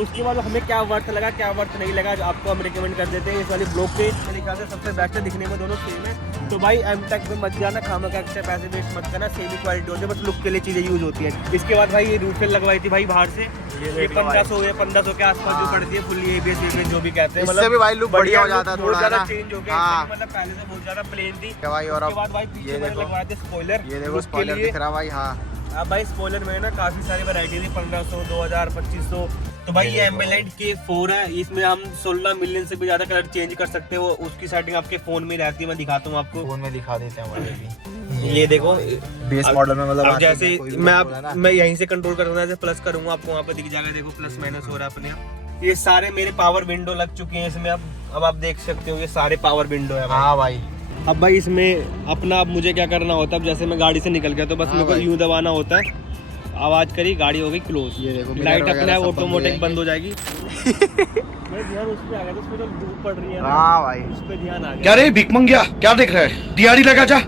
उसके बाद हमें क्या वर्थ लगा क्या वर्थ नहीं लगा आपको हम रिकमेंड कर देते हैं इस वाली ब्लॉग पे। मेरे ख्याल से सबसे बेस्ट है, दिखने में दोनों सेम है। तो भाई एमटेक में मत जाना, खामा का एक्स्ट्रा पैसे वेस्ट मत करना, सेम ही क्वालिटी होती है, बस लुक के लिए चीज़ें यूज होती है। इसके बाद भाई ये रूफेल लगवाई थी भाई बाहर से, ये 1500 या 1500 के आसपास जो पड़ती है, फुल्ली एबीएस जो भी कहते हैं, मतलब भी भाई लुक बढ़िया हो जाता है, थोड़ा ज़्यादा चेंज हो गया, मतलब पहले से बहुत ज़्यादा प्लेन थी भाई। और उसके बाद भाई पीछे लगवाए थे स्पॉइलर, ये देखो स्पॉइलर दिख रहा भाई। हाँ अब भाई स्पॉइलर में ना काफी सारी वैरायटी थी, 1500, 2000, 2500। तो भाई ये एम्बिएंट K4 है, इसमें हम 16 मिलियन से भी ज्यादा कलर चेंज कर सकते हो, उसकी सेटिंग आपके फोन में रहती है। मैं दिखाता हूँ आपको, फोन में दिखा देते हैं हमारे भी। ये देखो बेस मॉडल में, मतलब अब जैसे मैं यहीं से कंट्रोल करूंगा, जैसे प्लस करूंगा आपको वहाँ पे दिख जाएगा, देखो प्लस माइनस हो रहा है अपने आप। ये सारे मेरे पावर विंडो लग चुके हैं इसमें, अब आप देख सकते हो ये सारे पावर विंडो है। हाँ भाई अब भाई इसमें अपना अब मुझे क्या करना होता है, अब जैसे मैं गाड़ी से निकल गया तो बस मेरे को यूं दबाना होता है, आवाज करी गाड़ी हो गई क्लोज, ये देखो लाइट अपने आप ऑटोमेटिक बंद हो जाएगी। मेरा ध्यान उस पे आ गया, उसमें जो धूप पड़ रही है ना, हाँ भाई उस पे ध्यान आ गया। क्या रे भिख मंगिया, क्या देख रहा है, दिहाड़ी लगा जा।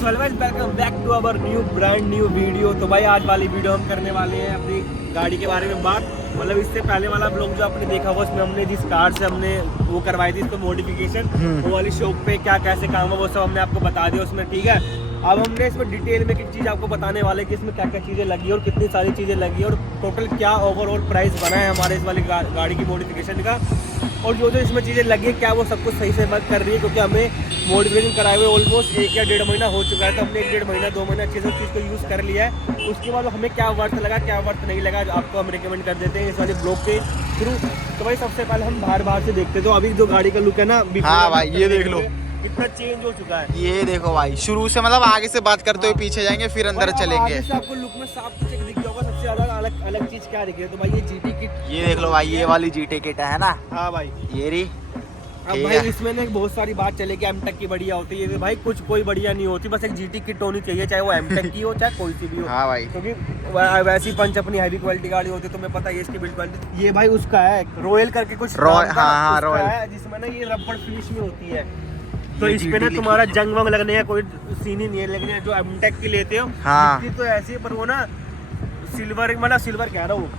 Welcome back to our new brand new video. तो भाई आज वाली वीडियो हम करने वाले हैं अपनी गाड़ी के बारे में बात, मतलब इससे पहले वाला ब्लॉग जो आपने देखा हुआ उसमें हमने जिस कार से हमने वो करवाई थी इसको मॉडिफिकेशन, वो वाली शॉप पे क्या कैसे काम है वो सब हमने आपको बता दिया उसमें, ठीक है। अब हमने इसमें डिटेल में एक चीज़ आपको बताने वाले कि इसमें क्या क्या चीज़ें लगी और कितनी सारी चीज़ें लगी और टोटल क्या ओवरऑल प्राइस बना है हमारे इस वाली गाड़ी की मॉडिफिकेशन का, और जो जो इसमें चीज़ें लगी है क्या वो सब कुछ सही से वर्क कर रही है, क्योंकि हमें मॉडिफिकेशन कराए हुए ऑलमोस्ट 1 या 1.5 महीना हो चुका है। तो हमने 1-1.5 महीना 2 महीना अच्छे से उस चीज़ को यूज़ कर लिया है। उसके बाद हमें क्या वर्थ लगा क्या वर्थ नहीं लगा आपको हम रिकमेंड कर देते हैं इस वाले ब्लॉग के थ्रू। तो भाई सबसे पहले हम बाहर से देखते तो अभी जो गाड़ी का लुक है ना, हाँ भाई ये देख लो कितना चेंज हो चुका है। ये देखो भाई, शुरू से मतलब आगे से बात करते हुए पीछे जाएंगे फिर अंदर चलेंगे। आगे से आपको लुक में साफ कुछ दिख गया होगा, सबसे ज्यादा अलग चीज क्या दिख रही है, तो भाई ये जीटी किट, ये देख लो भाई, ये वाली जीटी किट है ना। हाँ भाई ये रही। अब भाई इसमें ना बहुत सारी बात चले कि एमटेक की बढ़िया होती है, भाई कुछ कोई बढ़िया नहीं होती, बस एक जीटी किट होनी चाहिए, चाहे वो एमटेक की हो चाहे कोई सी भी हो। हाँ भाई, क्योंकि वैसी पंच अपनी हैवी क्वालिटी गाड़ी होती है, तुम्हें पता है इसकी बिल्ड क्वालिटी। ये भाई उसका है रॉयल करके कुछ हाँ रॉयल है, जिसमें ना ये रबड़ फिनिश में होती है, तो इस पे ना तुम्हारा जंग वंग लगने का कोई सीन ही नहीं है। लेकिन जो एमटेक की लेते हो तो ऐसी है, पर वो ना सिल्वर, मतलब सिल्वर कह रहा हूँ,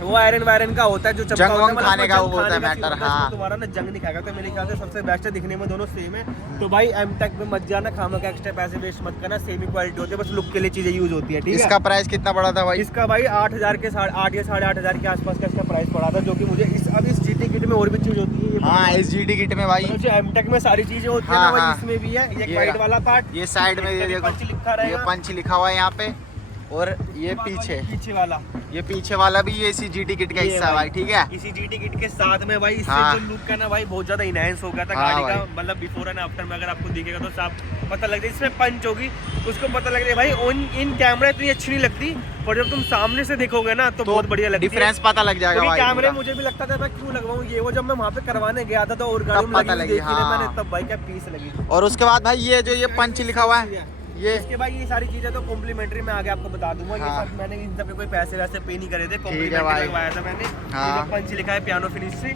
वो आयरन वायरन का होता है जो जंग वंग खाने का वो होता है मैटर। हाँ तुम्हारा ना जंग नहीं खाएगा, तो मेरे ख्याल से सबसे बेस्ट है, दिखने में दोनों सेम है। तो भाई एमटेक में मत जाना, खामा का एक्स्ट्रा पैसे वेस्ट मत करना, सेम ही क्वालिटी होती है, बस लुक के लिए चीजें यूज होती है, ठीक है। इसका प्राइस कितना पड़ा था भाई? इसका भाई 8000 के 8 या 8500 के आसपास का इसका प्राइस पड़ा था, जो कि मुझे अब इस जीटी किट में और भी चीज होती है। हाँ इस जीटी किट में भाई एमटेक में सारी चीजें होती है ना भाई, इसमें भी है ये वाइट वाला पार्ट, ये साइड में ये देखो ये पंच लिखा हुआ है यहाँ पे, और ये पीछे वाला, ये पीछे वाला भी ये इसी जीटी किट का हिस्सा है भाई, ठीक है। इसी जीटी किट के साथ में भाई इससे जो लुक है ना भाई बहुत ज्यादा इनहैंस हो गया था गाड़ी का, मतलब बिफोर एंड आफ्टर में अगर आपको दिखेगा तो साफ पता लग जाए। इसमें पंच होगी उसको पता लग जाए भाई, इन कैमरा इतनी अच्छी नहीं लगती, पर जब तुम सामने से देखोगे ना तो बहुत बढ़िया लगती है, डिफरेंस पता लग जाएगा भाई। कैमरे मुझे भी लगता था मैं क्यों लगवाऊं ये, वो जब मैं वहाँ पे करवाने गया था तो और गाड़ी में लगी मैंने, तब भाई क्या पीस लगी। और उसके बाद भाई ये जो ये पंच लिखा हुआ है, ये इसके भाई ये सारी चीजें तो कॉम्प्लीमेंट्री में आगे आपको बता दूंगा। ये सब मैंने इन सब पे कोई पैसे वैसे पे नहीं करे थे, कॉम्प्लीमेंट्री लगवाया था मैंने। ये पंच लिखा है पियानो फिनिश से,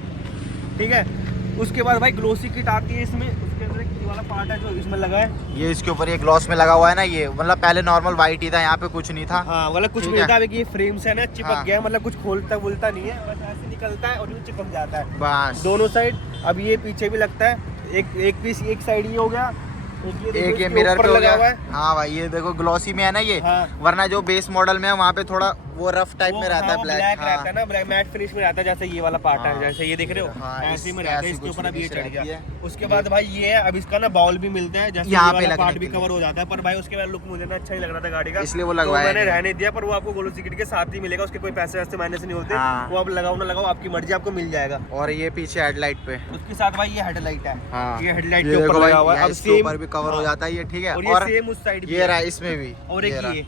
ठीक है। उसके बाद भाई ग्लोसी किट आती है इसमें, उसके अंदर एक वाला पार्ट है जो इसमें लगा है, ये इसके ऊपर ये ग्लॉस में लगा हुआ है ना, ये मतलब पहले नॉर्मल वाइट ही था, यहाँ पे कुछ नहीं था। हाँ मतलब कुछ नहीं था, ये फ्रेम से ना चिपक गया, मतलब कुछ खोलता वोलता नहीं है, बस ऐसे निकलता है और चिपक जाता है बस दोनों साइड। अब ये पीछे भी लगता है, एक पीस एक साइड ही हो गया, एक ये मिरर पे लगा हुआ है। हाँ भाई ये देखो ग्लॉसी में है ना ये, वरना जो बेस मॉडल में है वहाँ पे थोड़ा वो रफ टाइप में रहता है, ब्लैक रहता है ना, ब्लैक मैट फिनिश में रहता है, जैसे ये वाला पार्ट है, जैसे ये देख रहे हो ऐसे में रहता है, इसके ऊपर अब ये चढ़ गया। उसके बाद भाई ये है, अब इसका ना बाउल भी मिलता है, जैसे यहाँ पे पार्ट भी कवर हो जाता है, पर भाई उसके बाद लुक मुझे ना अच्छा नहीं लग रहा था गाड़ी का, इसलिए वो लगवाया मैंने रहने दिया। पर वो आपको ग्लोसी किट के साथ ही मिलेगा, उसके कोई पैसे वैसे माइनस नहीं होते, वो आप लगाओ ना लगाओ आपकी मर्जी, आपको मिल जाएगा। और ये पीछे हेडलाइट पे उसके साथ भाई ये हेडलाइट है, ये हेडलाइट के ऊपर लगा हुआ है, अब इसके ऊपर भी कवर हो जाता है ये, ठीक है। और सेम उस साइड ये रहा इसमें भी, और एक ये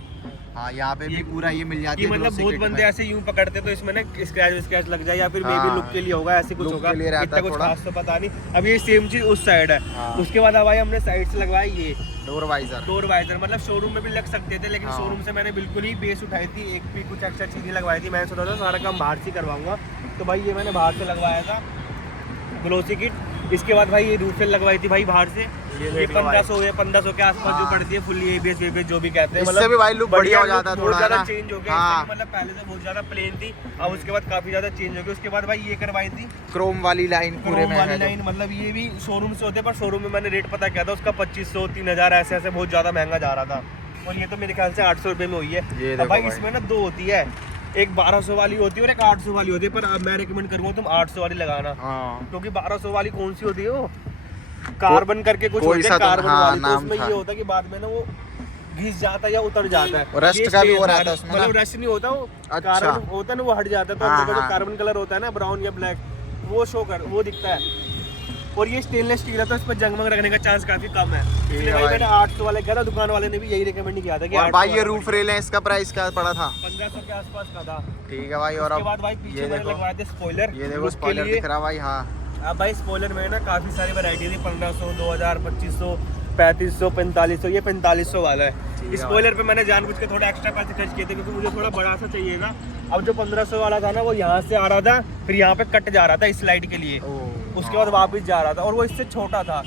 हाँ यहाँ पे भी पूरा ये मिल जाती है। मतलब बहुत बंदे ऐसे यूं पकड़ते तो इसमें ना स्क्रैच लग जाए, या फिर मे बी लुक के लिए होगा, ऐसे कुछ होगा, इतना कुछ खास तो पता नहीं। अब ये सेम चीज उस साइड है। उसके बाद भाई हमने साइड से लगवाई ये डोर वाइजर, मतलब शोरूम में भी लग सकते थे, लेकिन शोरूम से मैंने बिल्कुल ही बेस उठाई थी, एक भी कुछ एक्स्ट्रा चीजें लगवाई थी, मैंने सोचा था सारा काम बाहर से करवाऊंगा, तो भाई ये मैंने बाहर से लगवाया था ग्लोसी किट। इसके बाद भाई ये रूफेल लगवाई थी भाई बाहर से, ये 1500 के आसपास जो पड़ती है, फुल्ली एबीएस वेबीएस जो भी कहते हैं, इससे भी भाई लुक बढ़िया हो जाता है बहुत थोड़ा ज्यादा ना। चेंज हो गया। हाँ। मतलब पहले से बहुत ज्यादा प्लेन थी, अब उसके बाद काफी ज्यादा चेंज हो गया। उसके बाद भाई ये करवाई थी क्रोम वाली लाइन पूरे में है लाइन, मतलब ये भी शोरूम से होते, पर शोरूम में मैंने रेट पता किया था उसका 2500 3000 ऐसे ऐसे बहुत ज्यादा महंगा जा रहा था, और ये तो मेरे ख्याल से 800 रुपये में हुई है। अब भाई इसमें ना दो होती है, एक 1200 वाली होती है और एक 800 वाली होती है, पर अब मैं रिकमेंड करूंगा तुम 800 वाली लगाना, क्योंकि 1200 वाली कौन सी होती है वो कार्बन करके कुछ होती है, कार्बन वाली, तो उसमें ये होता है कि बाद में ना वो घिस जाता है या उतर जाता है, रस्ट का भी हो रहा है उसमें, मतलब रस्ट नहीं होता, वो कार्बन होता है ना वो हट जाता है, तो अंदर का जो कार्बन कलर होता है ना ब्राउन या ब्लैक वो वो दिखता है। और ये स्टेनलेस स्टील है तो इस पर जंगमंग रखने का चांस काफी कम है, इसलिए भाई मैंने 800 वाले किया था, दुकान वाले ने भी यही रिकमेंड किया था कि और भाई ये रूफ रेल है, इसका प्राइस क्या पड़ा था? 1500 के आसपास का था। ठीक है भाई। और उसके बाद भाई पीछे मैंने लगवाए थे स्पॉइलर, ये देखो स्पॉइलर दिख रहा भाई। हाँ अब भाई स्पॉइलर में ना काफी सारी वैरायटी थी, 1500 2000 2500 3500 4500, ये 4500 वाला है। स्पॉइलर पे मैंने जानबूझ के थोड़ा एक्स्ट्रा पैसे खर्च किए थे, क्योंकि मुझे थोड़ा बड़ा सा चाहिए था। अब जो 1500 वाला था ना वो यहाँ से आ रहा था, फिर यहाँ पे कट जा रहा था इस स्लाइड के लिए, उसके बाद वापस जा रहा था, और वो इससे छोटा था,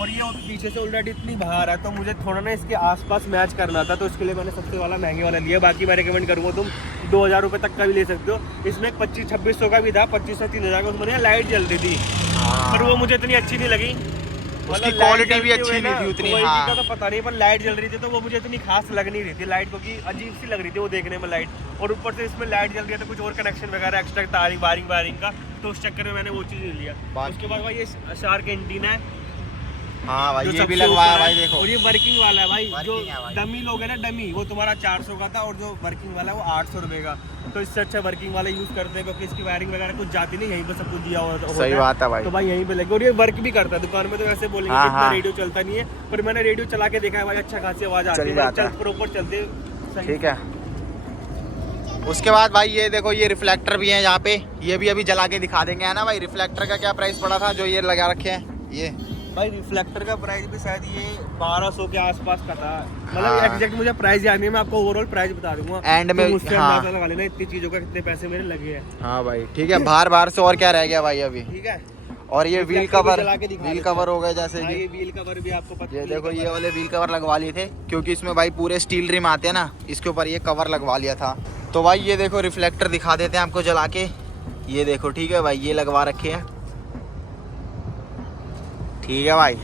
और ये पीछे से ऑलरेडी इतनी बाहर है, तो मुझे थोड़ा ना इसके आसपास मैच करना था, तो इसके लिए मैंने सबसे वाला महंगे वाला लिया। बाकी मैं रिकमेंड करूँगा तुम 2000 रुपये तक का भी ले सकते हो। इसमें 2500-2600 का भी था, 2500 3000 का, उसमें लाइट जलती थी, पर वो मुझे इतनी अच्छी नहीं लगी, उसकी क्वालिटी भी अच्छी नहीं थी उतनी। हाँ का तो पता नहीं, पर लाइट जल रही थी तो वो मुझे इतनी खास लग नहीं रही थी लाइट, क्योंकि अजीब सी लग रही थी वो देखने में लाइट, और ऊपर से इसमें लाइट जल रही है तो कुछ और कनेक्शन वगैरह एक्स्ट्रा तारिंग वायरिंग का, तो उस चक्कर में मैंने वो चीज़ ले लिया। उसके बाद भाई ये शार्क एंटीना है। हाँ भाई ये भी लगवाया भाई, देखो और ये वर्किंग वाला है भाई, जो डमी लोग है ना डमी, वो तुम्हारा 400 का था, और जो वर्किंग वाला है वो 800 रुपये का, तो इससे अच्छा वर्किंग वाला यूज करते हैं, क्योंकि इसकी वायरिंग वगैरह कुछ जाती नहीं, यहीं पर सब कुछ दिया हुआ। सही बात है भाई। तो भाई यहीं पे लगे, और ये वर्क भी करता है। दुकान में तो वैसे बोलेंगे कि इतना रेडियो चलता नहीं है, पर मैंने रेडियो चला के देखा है भाई, अच्छा खासी आवाज आती है, प्रॉपर चलते। ठीक है। उसके बाद भाई ये देखो ये रिफ्लेक्टर भी है यहाँ पे, ये भी अभी जला के दिखा देंगे, है ना भाई। रिफ्लेक्टर का क्या प्राइस पड़ा था जो ये लगा रखे हैं? ये भाई रिफ्लेक्टर का प्राइस भी शायद ये 1200 के आसपास का था, मतलब एग्जैक्ट मुझे प्राइस याद नहीं है, मैं आपको ओवरऑल प्राइस बता दूंगा एंड में। हाँ लगा लेना इतनी चीजों का कितने पैसे मेरे लगे हैं। हाँ भाई ठीक है। बाहर से और क्या रह गया भाई अभी? ठीक है। और ये व्हील कवर हो गए जैसे कि ये व्हील कवर भी आपको पता, ये देखो ये वाले व्हील कवर लगवा लिए थे, क्योंकि इसमें भाई पूरे स्टील रिम आते हैं ना, इसके ऊपर ये कवर लगवा लिया था। तो भाई ये देखो रिफ्लेक्टर दिखा देते हैं आपको जला के, ये देखो। ठीक है भाई, ये लगवा रखे हैं। ठीक है भाई।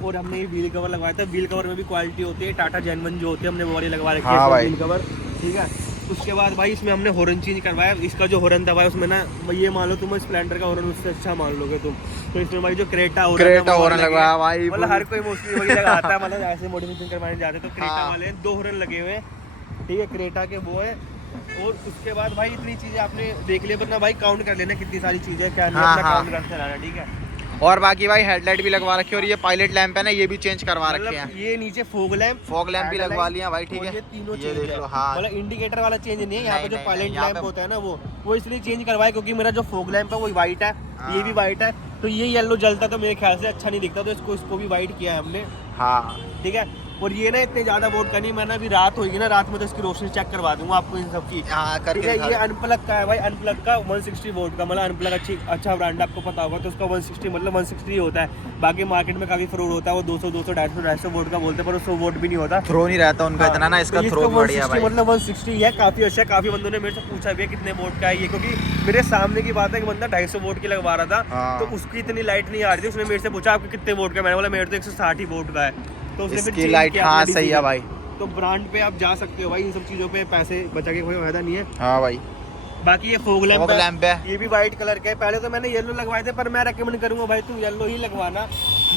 और हमने ये व्हील कवर लगवाया था, व्हील कवर में भी क्वालिटी होती है, टाटा जेनवन जो होते हैं हमने वो वाले लगवा रखे हैं व्हील कवर। ठीक है। उसके बाद भाई इसमें हमने हॉर्न चेंज करवाया, इसका जो हॉर्न था भाई उसमें ना ये मान लो तुम स्प्लेंडर का हॉर्न उससे अच्छा मान लोगे तुम, तो इसमें भाई जो क्रेटा हॉर्न लगवाया भाई, मतलब हर कोई मोस्टली वही लगाता है, मतलब ऐसे मॉडिफिकेशन करवाने जाते हैं तो क्रेटा वाले 2 हॉर्न लगे हुए हैं। ठीक है, क्रेटा के वो है। और उसके बाद भाई इतनी चीजें आपने देख लिया, वरना भाई काउंट कर लेना कितनी सारी चीजें क्या नहीं, अपना काउंट करते रहना। ठीक है। और बाकी भाई हेडलाइट भी लगवा रखी है, और ये पायलट लैंप है ना, ये भी चेंज करवा रखे हैं। ये नीचे फॉग लैंप भी लगवा लिया भाई। ठीक है, ये तीनों ये देख लो। हाँ, मतलब इंडिकेटर वाला चेंज नहीं है यहाँ पे, जो पायलट लैंप होता है ना वो इसलिए चेंज करवाया क्योंकि मेरा जो फॉग लैंप है वो व्हाइट है, ये भी व्हाइट है, तो ये येलो जलता तो मेरे ख्याल से अच्छा नहीं दिखता, तो इसको भी व्हाइट किया है हमने। हाँ ठीक है। और ये ना इतने ज्यादा वोट का नहीं, मैंने अभी रात होगी ना, रात में तो इसकी रोशनी चेक करवा दूंगा आपको इन सब की। ठीक है। ये अनप्लग का है भाई, अनप्लग का 160 वोट का, मतलब अनप्लग अच्छा ब्रांड आपको पता होगा, तो उसका 160 मतलब 160 होता है। बाकी मार्केट में काफी फ्रॉड होता है, वो 200 250 वोट का बोलते हैं, पर 100 वोट भी नहीं होता, थ्रो नहीं रहता उनका इतना ना, इसका थ्रो बढ़िया भाई, मतलब 160 है, काफी अच्छा। काफी बंदों ने मेरे से पूछा भी कितने वोट का है ये, क्योंकि मेरे सामने की बात है कि बंदा 250 वोट की लगवा रहा था, तो उसकी इतनी लाइट नहीं आ रही थी, उसने मेरे से पूछा आपके कितने वोट का, मैंने बोला मेरे तो 160 ही वोट का है, तो उसने इसकी लाइट। हाँ सही है भाई। तो ब्रांड पे आप जा सकते हो भाई, इन सब चीजों पे पैसे बचा के कोई फायदा नहीं है। हाँ भाई। बाकी ये फॉग लैंप है, ये भी व्हाइट कलर का है। पहले तो मैंने येलो लगवाए थे, पर मैं रेकमेंड करूंगा भाई तुम येलो ही लगवाना,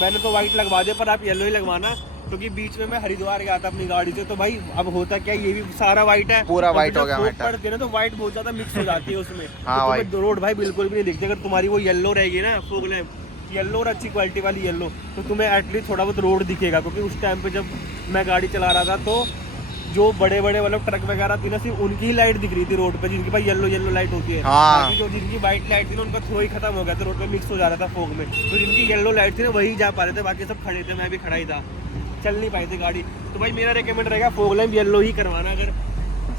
मैंने तो व्हाइट लगवा दिया, पर आप येलो ही लगवाना, क्योंकि बीच में मैं हरिद्वार गया था अपनी गाड़ी से, तो भाई अब होता क्या, ये भी सारा व्हाइट है, पूरा व्हाइट हो गया पड़ती है ना, तो व्हाइट बहुत ज्यादा मिक्स हो जाती है उसमें। हाँ भाई। तो रोड भाई बिल्कुल भी नहीं दिखती, अगर तुम्हारी वो येलो रहेगी ना फॉग लैंप, येलो और अच्छी क्वालिटी वाली येलो, तो तुम्हें एटलीस्ट थोड़ा बहुत रोड दिखेगा, क्योंकि उस टाइम पे जब मैं गाड़ी चला रहा था तो जो बड़े बड़े मतलब ट्रक वगैरह थी ना, सिर्फ उनकी ही लाइट दिख रही थी रोड पे, जिनकी भाई येलो लाइट होती है। बाकी जो जिनकी व्हाइट लाइट थी ना, उनका थ्रो ही खत्म हो गया था, रोड पे मिक्स हो जा रहा था फॉग में, तो जिनकी येलो लाइट थी ना वही जा पा रहे थे, बाकी सब खड़े थे, मैं भी खड़ा ही था, चल नहीं पाई थी गाड़ी। तो भाई मेरा रेकमेंड रहेगा फॉग लैंप येलो ही करवाना, अगर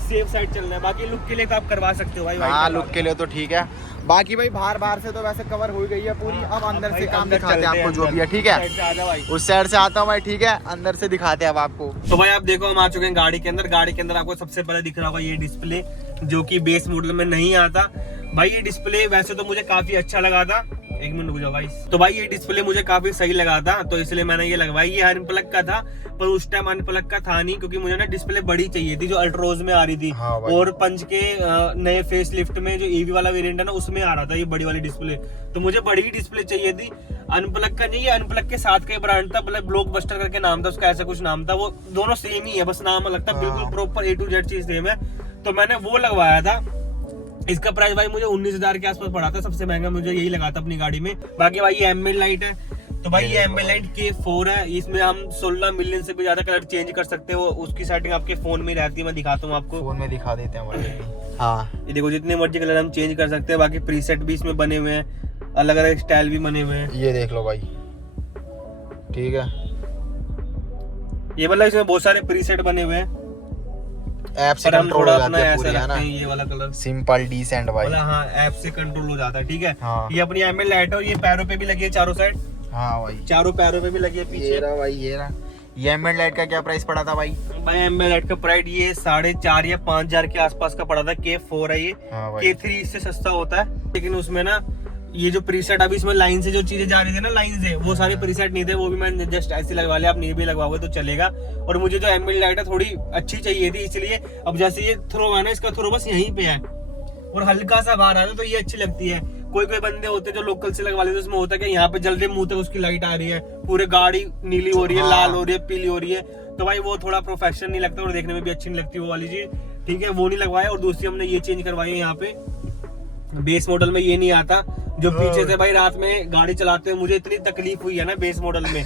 सेफ साइड चलना है। बाकी लुक के लिए तो आप करवा सकते हो भाई। हाँ लुक के लिए तो ठीक है। बाकी भाई बाहर से तो वैसे कवर हो गई है पूरी। अब अंदर से काम दिखाते हैं आपको जो भी है, ठीक है। उस साइड से आता हूँ भाई, ठीक है, अंदर से दिखाते हैं अब आपको। तो भाई आप देखो हम आ चुके हैं गाड़ी के अंदर। गाड़ी के अंदर आपको सबसे पहले दिख रहा होगा ये डिस्प्ले, जो कि बेस मॉडल में नहीं आता। भाई ये डिस्प्ले वैसे तो मुझे काफी अच्छा लगा था। एक मिनट रुक जाओ भाई। तो भाई ये डिस्प्ले मुझे काफी सही लगा था, तो इसलिए मैंने ये लगवाई। ये अनप्लग का था, पर उस टाइम अनप्लग का था नहीं, क्योंकि मुझे ना डिस्प्ले बड़ी चाहिए थी जो अल्ट्रोज में आ रही थी। हाँ और पंच के नए फेस लिफ्ट में जो ईवी वाला वेरिएंट है ना, उसमें आ रहा था ये बड़ी वाली डिस्प्ले। तो मुझे बड़ी डिस्प्ले चाहिए थी। अनप्लग का नहीं, ये अनप्लग के साथ का ब्रांड था, मतलब ब्लॉकबस्टर करके नाम था उसका, ऐसा कुछ नाम था। वो दोनों सेम ही है, बस नाम अलग था। बिल्कुल प्रॉपर A to Z चीज सेम है। तो मैंने वो लगवाया था। इसका प्राइस भाई मुझे 19,000 के आसपास पड़ा था। सबसे महंगा मुझे यही लगा था अपनी गाड़ी में। बाकी भाई ये एम्बिएंट लाइट है। तो भाई ये एम्बिएंट लाइट K4 है। इसमें हम 16 मिलियन से भी ज्यादा कलर चेंज कर सकते हो। उसकी सेटिंग आपके फोन में रहती है, मैं दिखाता हूँ आपको। फोन में दिखा देते हैं भाई। हाँ ये देखो, जितने मर्जी कलर हम चेंज कर सकते हैं। बाकी प्रीसेट भी इसमें बने हुए हैं, अलग अलग स्टाइल भी बने हुए हैं। ये देख लो भाई, ठीक है। ये मतलब इसमें बहुत सारे प्रीसेट बने हुए हैं। ऐप से कंट्रोल हो जाता है पूरी, है ना। ये वाला कलर सिंपल डिसेंट भाई। हाँ, ऐप से कंट्रोल हो जाता है, ठीक है। हाँ। ये अपनी एम्बिएंट लाइट है और ये पैरों पे भी लगी है, चारों साइड। हाँ भाई, चारों पैरों पे भी लगी है पीछे। ये रहा भाई, ये रहा। ये एम्बिएंट लाइट का क्या प्राइस पड़ा था भाई? भाई एम्बिएंट लाइट का प्राइस ये 4.5 या 5,000 के आसपास का पड़ा था। K4 है ये। हाँ भाई। K3 इससे सस्ता होता है, लेकिन उसमें ना ये जो प्रीसेट अभी इसमें लाइन से जो चीजें जा रही थी ना, लाइन से, वो सारे प्रीसेट नहीं थे। वो भी मैंने जस्ट ऐसे लगवा लिया। आप नहीं भी लगवाओगे तो चलेगा। और मुझे जो एम्बिएंट लाइट है थोड़ी अच्छी चाहिए थी, इसलिए अब जैसे ये थ्रो है ना, इसका थ्रो बस यहीं पे है और हल्का सा बाहर आ रहा है, तो ये अच्छी लगती है। कोई बंदे होते हैं जो लोकल से लगवा लेते हैं, उसमें होता है कि यहाँ पे जल्दी मुंह तक उसकी लाइट आ रही है, पूरे गाड़ी नीली हो रही है, लाल हो रही है, पीली हो रही है। तो भाई वो थोड़ा प्रोफेशनल नहीं लगता और देखने में भी अच्छी नहीं लगती वो वाली चीज, ठीक है। वो नहीं लगवाया। और दूसरी हमने ये चेंज करवाई है यहाँ पे। बेस मॉडल में ये नहीं आता, जो पीछे से भाई रात में गाड़ी चलाते हुए मुझे इतनी तकलीफ हुई है ना बेस मॉडल में।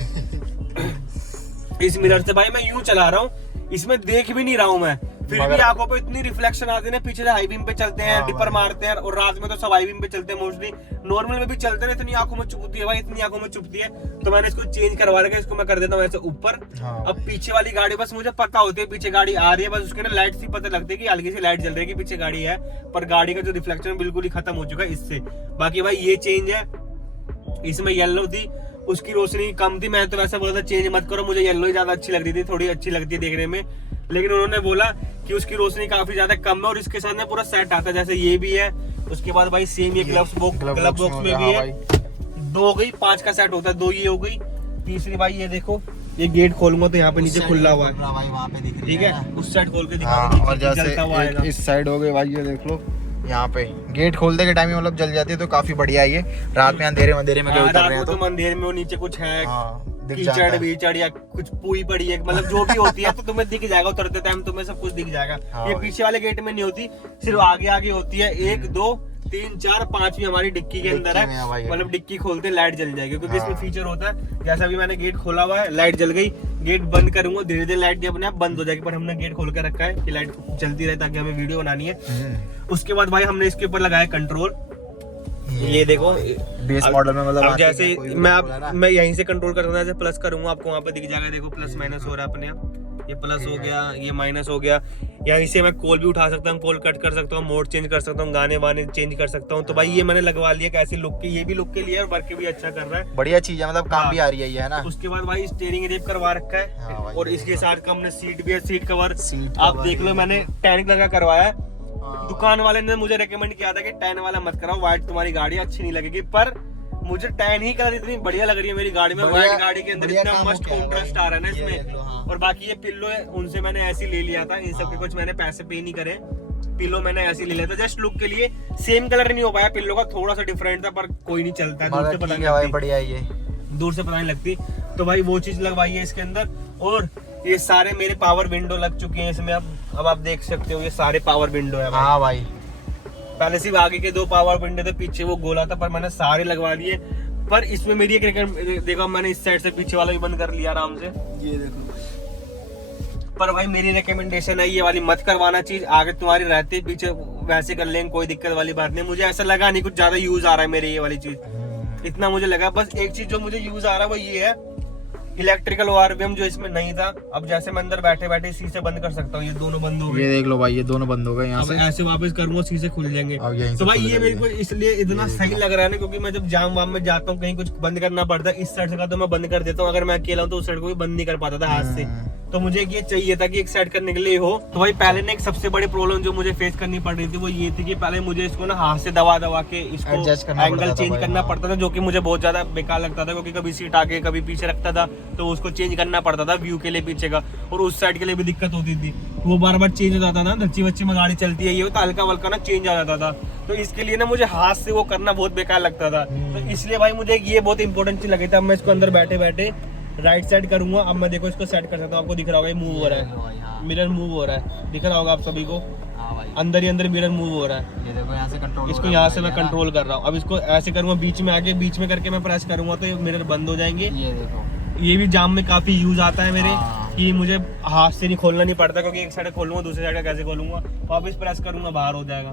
इस मिरर से भाई मैं यूं चला रहा हूँ, इसमें देख भी नहीं रहा हूँ मैं, फिर भी आंखों पे इतनी रिफ्लेक्शन आती है ना। पीछे से हाई बीम पे चलते हैं, डिपर मारते हैं, और रात में तो सब हाई बीम पे चलते हैं मोस्टली। नॉर्मल में भी चलते हैं, इतनी आंखों में चुभती है भाई, इतनी आंखों में चुभती है। तो मैंने इसको चेंज करवा रखा है। इसको मैं कर देता हूँ ऐसे ऊपर। अब पीछे वाली गाड़ी बस मुझे पता होती है पीछे गाड़ी आ रही है, बस उसके ना लाइट सी पता लगती है कि हल्की सी लाइट जल रही है कि पीछे गाड़ी है, पर गाड़ी का जो रिफ्लेक्शन बिल्कुल ही खत्म हो चुका है इससे। बाकी भाई ये चेंज है। इसमें येलो थी, उसकी रोशनी कम थी। मैं तो वैसे बोला था चेंज मत करो, मुझे येलो ही ज्यादा अच्छी लग रही थी, थोड़ी अच्छी लगती है देखने में। लेकिन उन्होंने बोला कि उसकी रोशनी काफी ज्यादा कम है और इसके साथ में पूरा सेट आता है, जैसे ये भी है। उसके बाद भाई सेम ये ग्लव बॉक्स में भी है। 2 हो गई, 5 का सेट होता है, 2 ये हो गई। तीसरी भाई ये देखो, ये गेट खोलूंगा तो यहाँ पे नीचे खुला हुआ है भाई, वहाँ पे दिख रही ठीक है। उस साइड खोल के दिखा। और जैसे इस साइड हो गए भाई, ये देख लो, यहाँ पे गेट खोलने के टाइम मतलब जल जाती है, तो काफी बढ़िया है ये। रात में अंधेरे में कहीं उतर रहे हैं तो अंधेरे में नीचे कुछ है, कीचड़ बीचड़ या कुछ पुई पड़ी है, मतलब जो भी होती है तो तुम्हें दिख जाएगा। उतरते टाइम तुम्हें सब कुछ दिख जाएगा। ये पीछे वाले गेट में नहीं होती, सिर्फ आगे आगे होती है। 1 2 3 4 5वीं हमारी डिक्की के अंदर है, मतलब डिक्की खोलते लाइट जल जाएगी, क्योंकि इसमें फीचर होता है। जैसा भी मैंने गेट खोला हुआ है, लाइट जल गई। गेट बंद करूंगा, धीरे धीरे लाइट अपने आप बंद हो जाएगी, पर हमने गेट खोल कर रखा है कि लाइट चलती रहे ताकि हमें वीडियो बनानी है। उसके बाद भाई हमने इसके ऊपर लगाया कंट्रोल। ये देखो बेस मॉडल में, मतलब जैसे मैं यहीं से कंट्रोल कर सकता हूं, जैसे प्लस करूंगा आपको वहां पे दिख जाएगा। देखो प्लस माइनस हो रहा है अपने आप, ये प्लस हो गया, ये माइनस हो गया। यहीं से मैं कॉल भी उठा सकता हूँ, कॉल कट कर सकता हूँ, मोड चेंज कर सकता हूँ, गाने वाने चेंज कर सकता हूँ। तो भाई ये मैंने लगवा लिया कैसी लुक की, ये भी लुक के लिए और वर्क भी अच्छा कर रहा है। बढ़िया चीज है, मतलब काम भी आ रही है ये, है ना। उसके बाद भाई स्टीयरिंग रेप करवा रखा है, और इसके साथ का हमने सीट भी है, सीट कवर आप देख लो, मैंने टैनिक लगा करवाया है। दुकान वाले ने मुझे रेकमेंड किया था कि टैन वाला मत कराओ, व्हाइट तुम्हारी गाड़ी अच्छी नहीं लगेगी, पर मुझे टैन ही कलर इतनी बढ़िया लग रही है मेरी गाड़ी में। व्हाइट गाड़ी के अंदर इतना मस्त कॉन्ट्रास्ट आ रहा है ना इसमें। और बाकी ये पिल्लो है, उनसे मैंने ऐसे ले लिया था, इन सब के कुछ मैंने पैसे पे नहीं करे। पिल्लो मैंने ऐसे ले लिया था जस्ट लुक के लिए। सेम कलर नहीं हो पाया, पिल्लो का थोड़ा सा डिफरेंट था, पर कोई नहीं चलता है, दूर से पता नहीं लगती, बढ़िया है ये, दूर से पता नहीं लगती। तो भाई वो चीज लगवाई है इसके अंदर। और ये सारे मेरे पावर विंडो लग चुके हैं इसमें। अब आप देख सकते हो ये सारे पावर विंडो है। हाँ भाई, पहले सिर्फ आगे के 2 पावर विंडो थे, पीछे वो गोला था, पर मैंने सारे लगवा दिए। पर इसमें मेरी एक देखो, मैंने इस साइड से पीछे वाला भी बंद कर लिया आराम से, ये देखो। पर भाई मेरी रिकमेंडेशन है ये वाली मत करवाना चीज, आगे तुम्हारी रहती पीछे वैसे कर लेंगे, कोई दिक्कत वाली बात नहीं। मुझे ऐसा लगा नहीं कुछ ज्यादा यूज आ रहा है मेरे ये वाली चीज, इतना मुझे लगा। बस एक चीज जो मुझे यूज आ रहा है वो ये है इलेक्ट्रिकल ORVM जो इसमें नहीं था, अब जैसे मैं अंदर बैठे बैठे शीशे बंद कर सकता हूँ, ये दोनों बंद हो गए। ये देख लो भाई, ये दोनों बंद हो गए यहाँ अब से। ऐसे वापस करूंगा शीशे खुल जाएंगे। तो भाई ये मेरे को इसलिए इतना सही लग रहा है ना, क्योंकि मैं जब जाम वाम में जाता हूँ, कहीं कुछ बंद करना पड़ता है, इस साइड का तो मैं बंद कर देता हूँ, अगर मैं अकेला हूँ तो उस साइड को भी बंद नहीं कर पाता था हाथ से। तो मुझे ये चाहिए था कि एक साइड करने के लिए हो। तो भाई पहले ना एक सबसे बड़ी प्रॉब्लम जो मुझे फेस करनी पड़ रही थी वो ये थी कि पहले मुझे इसको ना हाथ से दबा दबा के इसको एंगल चेंज करना पड़ता था, जो कि मुझे बहुत ज्यादा बेकार लगता था, क्योंकि कभी सीट आगे कभी पीछे रखता था तो उसको चेंज करना पड़ता था व्यू के लिए पीछे का, और उस साइड के लिए भी दिक्कत होती थी, वो बार बार चेंज हो जाता था। धच्ची वच्ची में गाड़ी चलती है ये तो हल्का वल्का ना चेंज आ जाता था, तो इसके लिए ना मुझे हाथ से वो करना बहुत बेकार लगता था। तो इसलिए भाई मुझे ये बहुत इंपॉर्टेंट चीज लगी थी। अब मैं इसको अंदर बैठे बैठे राइट साइड करूंगा। अब मैं देखो इसको सेट कर सकता हूँ, आपको दिख रहा होगा ये मूव हो रहा है, मिरर मूव हो रहा है, दिख रहा होगा आप सभी को, अंदर ही अंदर मिरर मूव हो रहा है। ये देखो यहाँ से कंट्रोल, इसको यहाँ से मैं कंट्रोल कर रहा हूँ। अब इसको ऐसे करूंगा, बीच में आके बीच में करके मैं प्रेस करूंगा तो ये मिरर बंद हो जाएंगे। ये देखो, ये भी जाम में काफी यूज आता है मेरे, कि मुझे हाथ से नहीं खोलना नहीं पड़ता, क्योंकि एक साइड खोलूंगा दूसरी साइड कैसे खोलूंगा, वापस प्रेस करूंगा बाहर हो जाएगा।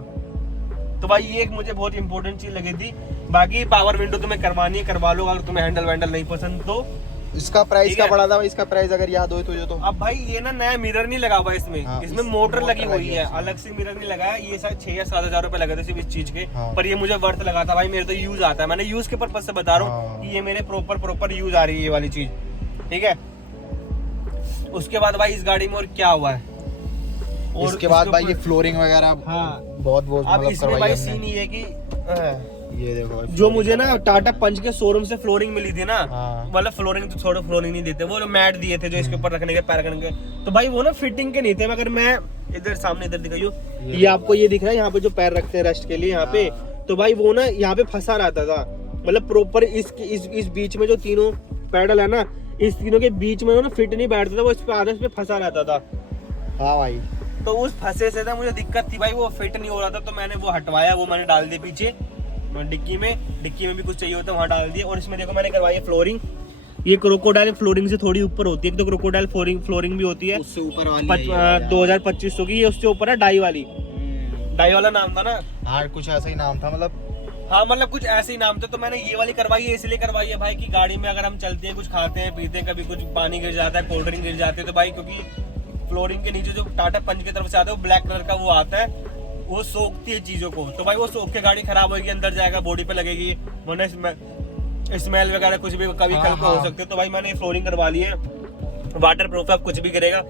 तो भाई ये एक मुझे बहुत इंपॉर्टेंट चीज लगी थी। बाकी पावर विंडो तुम्हें करवानी है, करवा लो, अगर तुम्हें हैंडल वैंडल नहीं पसंद तो। इसका प्राइस क्या पड़ा था भाई? इसका प्राइस अगर याद हो तुझे तो? अब भाई ये ना नया मिरर नहीं लगा हुआ इसमें, इसमें मोटर लगी हुई है, इसमें अलग से मिरर नहीं लगाया। ये शायद 6 या 7 हजार रुपए लगे थे सिर्फ इस चीज के, हाँ। पर ये मुझे वर्थ लगा था भाई, मेरे तो यूज आता है, मैंने यूज के पर्पज से बता रहा हूँ कि ये मेरे प्रॉपर यूज आ रही है ये वाली चीज, ठीक है। उसके बाद भाई इस गाड़ी में और क्या हुआ है, और इसके बाद भाई ये फ्लोरिंग वगैरह बहुत अब इसमें भाई सीन ये है कि ये देखो जो मुझे ना टाटा पंच के शोरूम से फ्लोरिंग मिली थी ना, हाँ। मतलब फ्लोरिंग तो छोड़ो, फ्लोरिंग नहीं देते वो, जो मैट दिए थे जो इसके ऊपर रखने के पैर रखने के, तो भाई वो ना फिटिंग के नहीं थे। मगर मैं इधर सामने इधर दिखाइयो, ये आपको ये दिख रहा है यहाँ पे जो पैर रखते हैं रेस्ट के लिए यहाँ पे, तो भाई वो ना यहाँ पे फंसा रहता था, मतलब प्रॉपर इस बीच में जो तीनों पैडल है ना, इस तीनों के बीच में ना फिट नहीं बैठता था, वो इस पे आदर्श पे फंसा रहता था। हाँ भाई, तो उस फंसे से ना मुझे दिक्कत थी भाई, वो फिट नहीं हो रहा था, तो मैंने वो हटवाया, वो मैंने डाल दिया पीछे डिक्की में भी कुछ चाहिए होता है वहाँ डाल दिया। और इसमें देखो मैंने करवाई है फ्लोरिंग, ये क्रोकोडाइल फ्लोरिंग से थोड़ी ऊपर होती है, एक तो क्रोकोडाइल फ्लोरिंग भी होती है उससे ऊपर वाली 2025 की, ये उससे ऊपर है डाई वाला नाम था ना, हाँ कुछ ऐसा ही नाम था, मतलब हाँ मतलब कुछ ऐसे ही नाम था। तो मैंने ये वाली करवाई है, इसलिए करवाई है भाई कि गाड़ी में अगर हम चलते हैं, कुछ खाते हैं पीते हैं, कभी कुछ पानी गिर जाता है, कोल्ड ड्रिंक गिर जाती है, तो भाई क्योंकि फ्लोरिंग के नीचे जो टाटा पंच की तरफ से आता है वो ब्लैक कलर का वो आता है, वो सोखती है चीजों को, तो भाई वो सोख के गाड़ी खराब होगी, अंदर जाएगा, बॉडी पे लगेगी, वरना स्मेल वगैरह कुछ भी कभी कल को हो सकते है। तो भाई मैंने फ्लोरिंग करवा ली है, वाटर प्रूफ है, कुछ भी गिरेगा